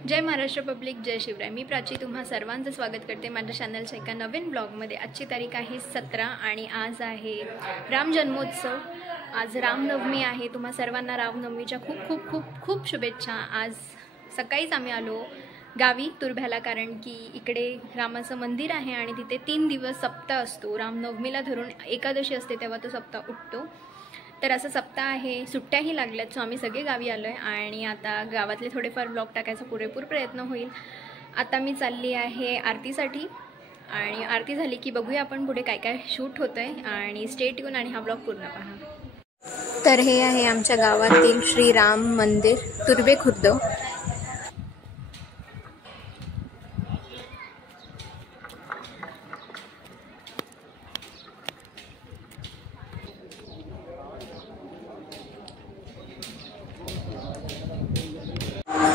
जय Maharashtra public, जय शिवराय। मी प्राची तुम्हा सर्वांचं स्वागत करते माझ्या चॅनलच्या एका नवीन ब्लॉगमध्ये। आजची तारीख आहे 17 आणि आज आहे राम जन्मोत्सव। आज रामनवमी आहे। तुम्हा सर्वांना रामनवमीच्या खूप खूप खूप खूप शुभेच्छा। आज सकाळीच आम्ही आलो गावी तुर्भ्याला, कारण की इकडे रामाचं मंदिर आहे आणि तिथे 3 दिवस सप्ताह असतो। रामनवमीला धरून एकादशी असते तेव्हा तो सप्ताह उठतो। तर असं सप्ताह आहे, सुट्ट्याही लागल्यात, सो आम्ही सगळे गावी आलो आहे आणि आता गावातले थोडेफार ब्लॉग टाकायचा पुरेपूर प्रयत्न होईल। आता मी चालली आहे आरतीसाठी आणि आरती झाली की बघूया आपण पुढे काय काय शूट होतं आहे आणि स्टे ट्यून आणि हा ब्लॉग पूर्ण पहा। तर हे आहे आमच्या गावातील श्रीराम मंदिर तुर्भे खुर्द।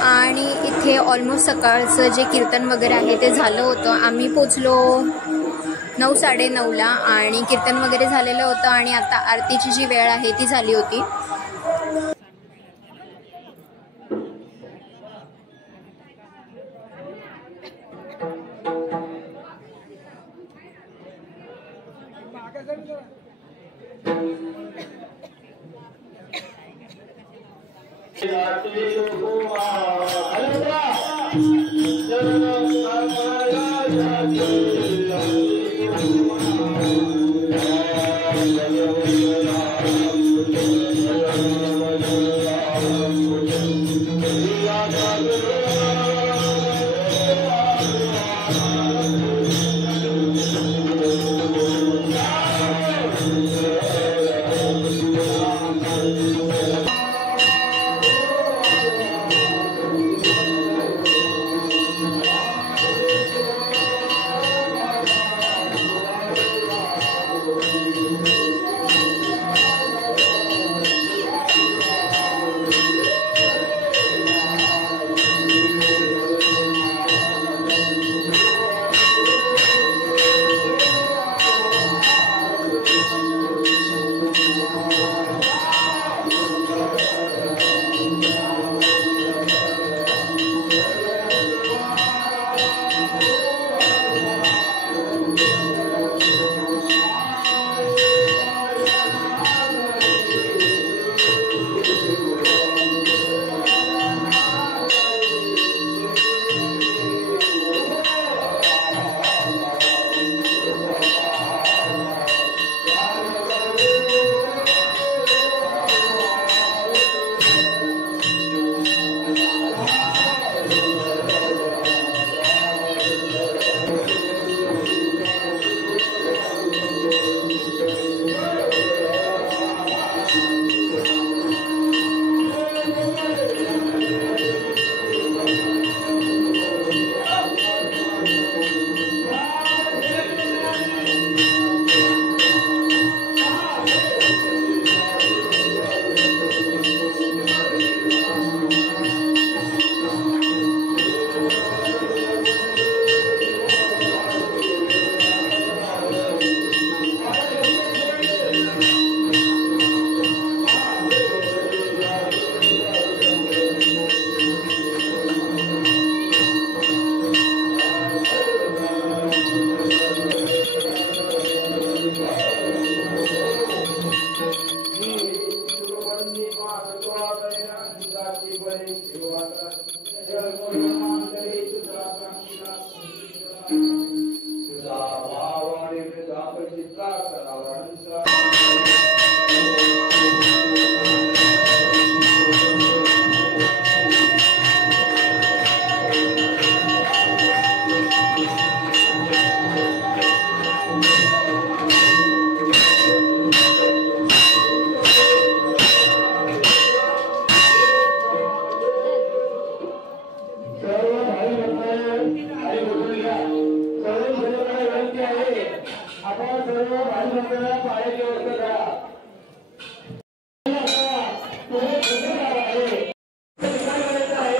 आणि इथे ऑलमोस्ट सकाळचं जे कीर्तन वगैरे आहे ते झालं होतं। आम्ही पोचलो 9 साडेनऊला आणि कीर्तन वगैरे झालेलं होतं आणि आता आरतीची जी वेळ आहे ती झाली होती।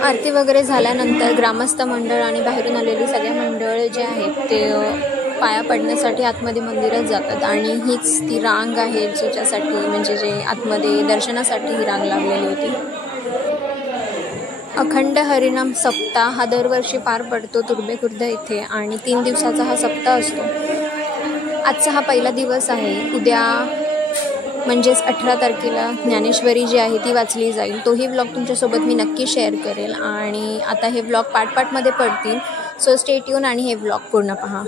आरती वगैरे झाल्यानंतर ग्रामस्थ मंडळ आणि बाहेरून आलेली सगळे मंडळ जे आहेत ते पाया पडण्यासाठी आतमध्ये मंदिरात जातात आणि हीच ती रांग आहे ज्याच्यासाठी म्हणजे जे आतमध्ये दर्शनासाठी ही रांग लागलेली होती। अखंड हरिनाम सप्ताह हा दरवर्षी पार पडतो तुर्भे खुर्द येथे आणि 3 दिवसाचा हा सप्ताह असतो. आजचा हा पहिला दिवस आहे. उद्या म्हणजेच 18 तारखेला ज्ञानेश्वरी जी आहे ती वाचली जाईल. तोही व्लॉग तुमच्यासोबत मी नक्की शेअर करेल आणि आता हे व्लॉग पार्ट-पार्टमध्ये पडतील. सो स्टे ट्यून आणि हे व्लॉग पूर्ण पहा.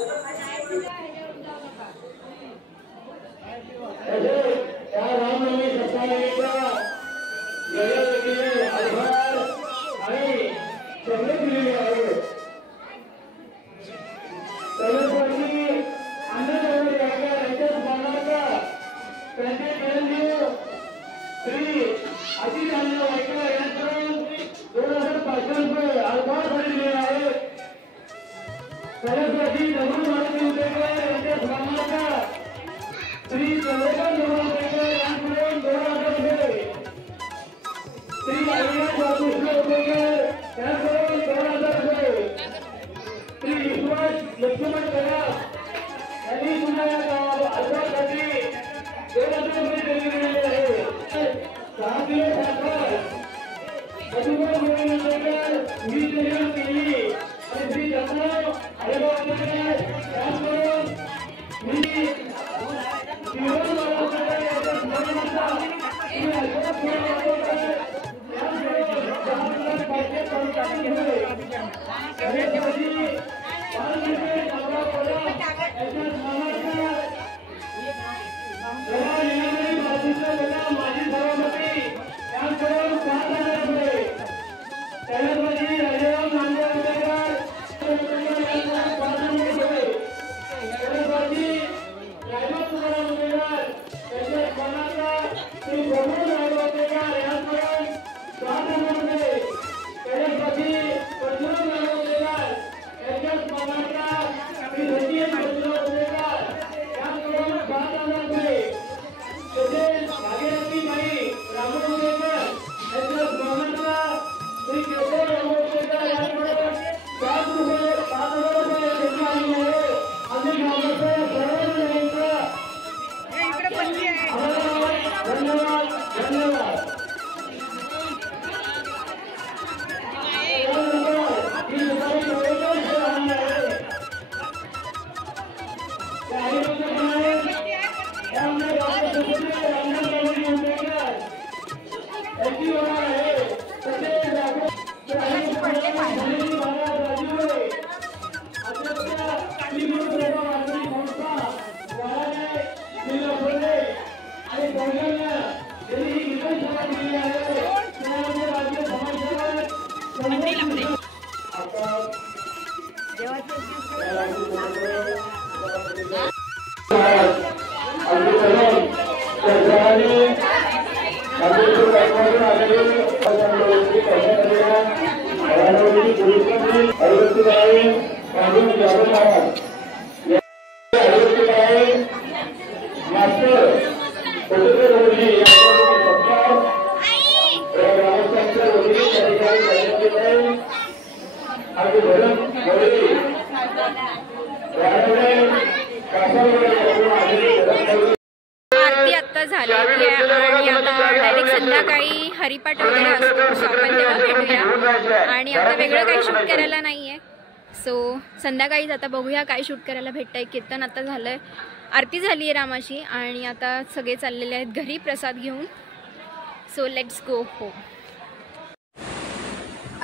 आरती आत्ता झाली आहे आणि आता डायरेक्ट संध्याकाळी हरिपाठ वगैरे असतो, सो आपण तेव्हा भेटूया. आणि आता वेगळं काही शूट करायला नाही आहे, सो संध्याकाळीच आता बघूया काय शूट करायला भेटतंय. कीर्तन आता झालंय, आरती झाली आहे रामाची आणि आता सगळे चाललेले आहेत घरी प्रसाद घेऊन. So let's go home.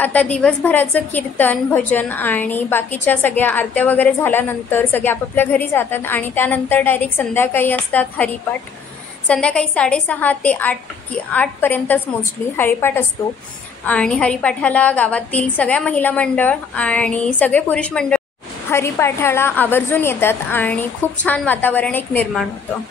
आता दिवसभराचं कीर्तन भजन आणि बाकीच्या सगळ्या आरत्या वगैरे झाल्यानंतर सगळे आपापल्या घरी जातात आणि त्यानंतर डायरेक्ट संध्याकाळी असतात हरिपाठ. संध्याकाळी 6:30 ते 8पर्यंतच मोस्टली हरिपाठ असतो आणि हरिपाठाला गावातील सगळ्या महिला मंडळ आणि सगळे पुरुष मंडळ हरिपाठाला आवर्जून येतात आणि खूप छान वातावरण एक निर्माण होतं.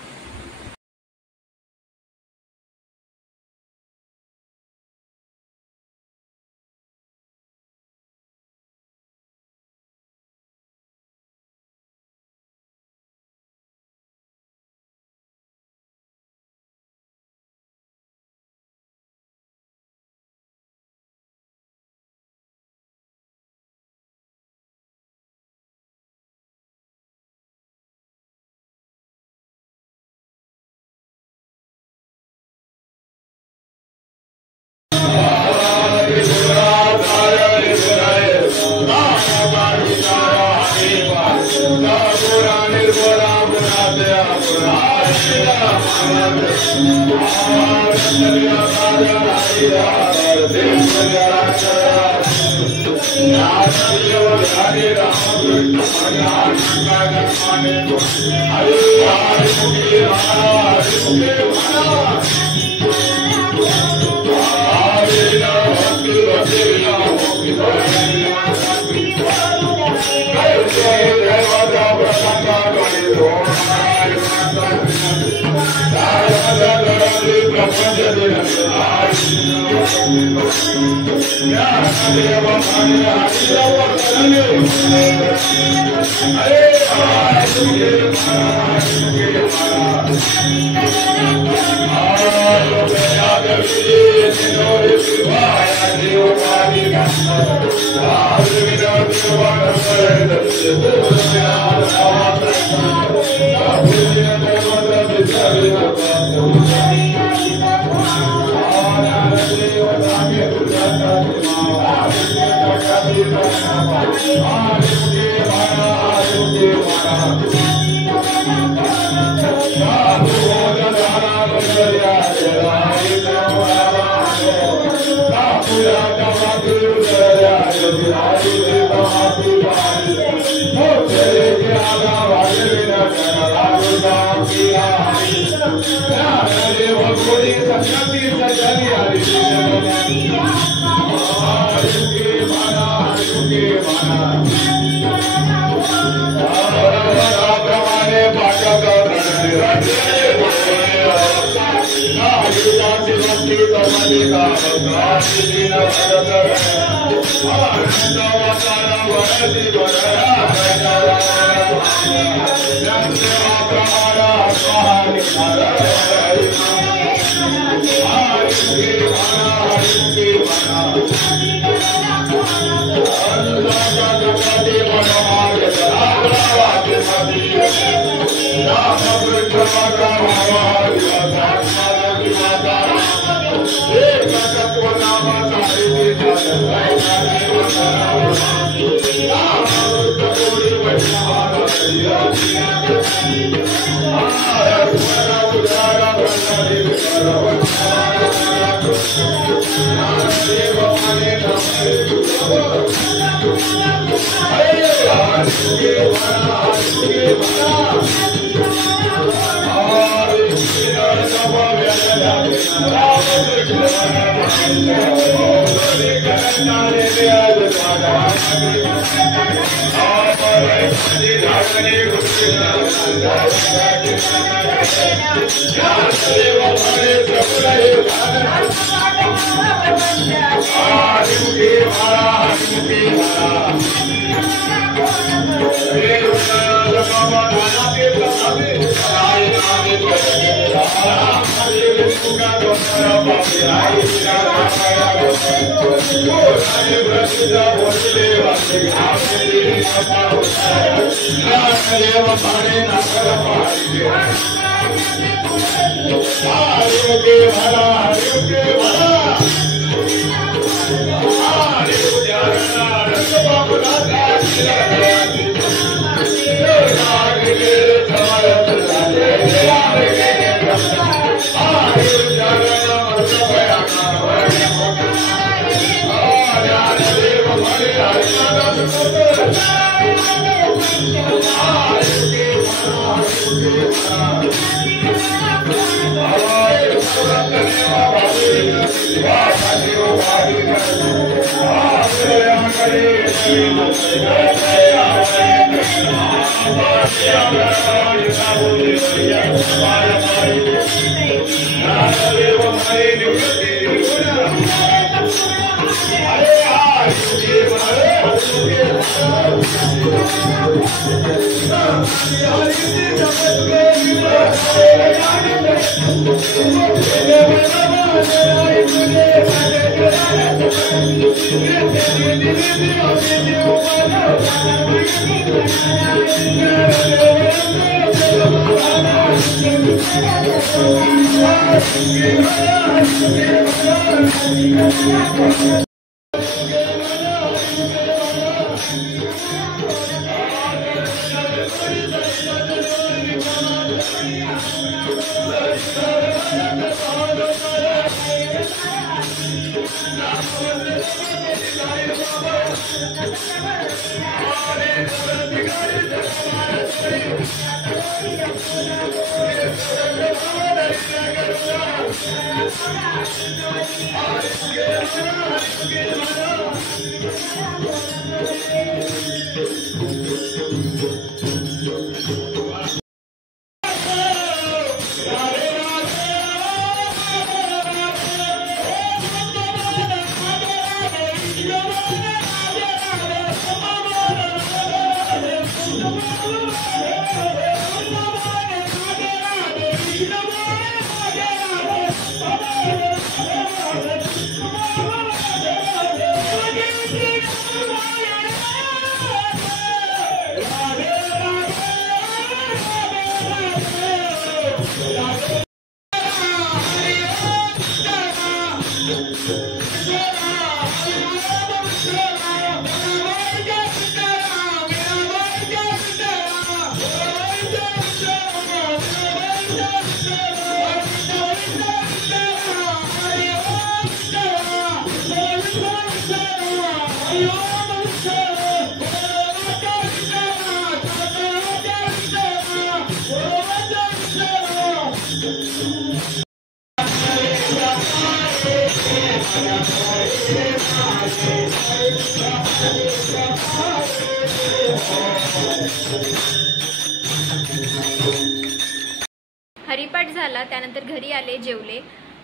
हरिपाठ झाला, त्यानंतर घरी आले, जेवले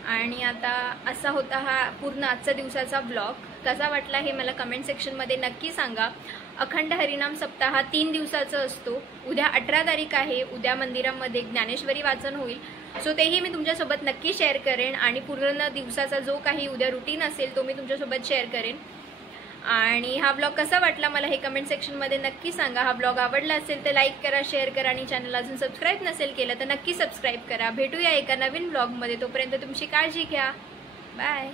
आणि आता असा होता हा पूर्ण आजचा दिवसाचा ब्लॉग. कसा वाटला हे मला कमेंट सेक्शनमध्ये नक्की सांगा. अखंड हरिनाम सप्ताह 3 दिवसाचा असतो. उद्या 18 तारीख आहे. उद्या मंदिरामध्ये ज्ञानेश्वरी वाचन होईल, सो तेही मी तुमच्यासोबत नक्की शेअर करेन आणि पूर्ण दिवसाचा जो काही उद्या रुटीन असेल तो मी तुमच्यासोबत शेअर करेन. आणि हा ब्लॉग कसा वाटला मला हे कमेंट सेक्शनमध्ये नक्की सांगा. हा ब्लॉग आवडला असेल तर लाईक करा, शेअर करा आणि चॅनल अजून सबस्क्राईब नसेल केलं तर नक्की सबस्क्राईब करा. भेटूया एका नवीन ब्लॉगमध्ये. तोपर्यंत तुमची काळजी घ्या. बाय.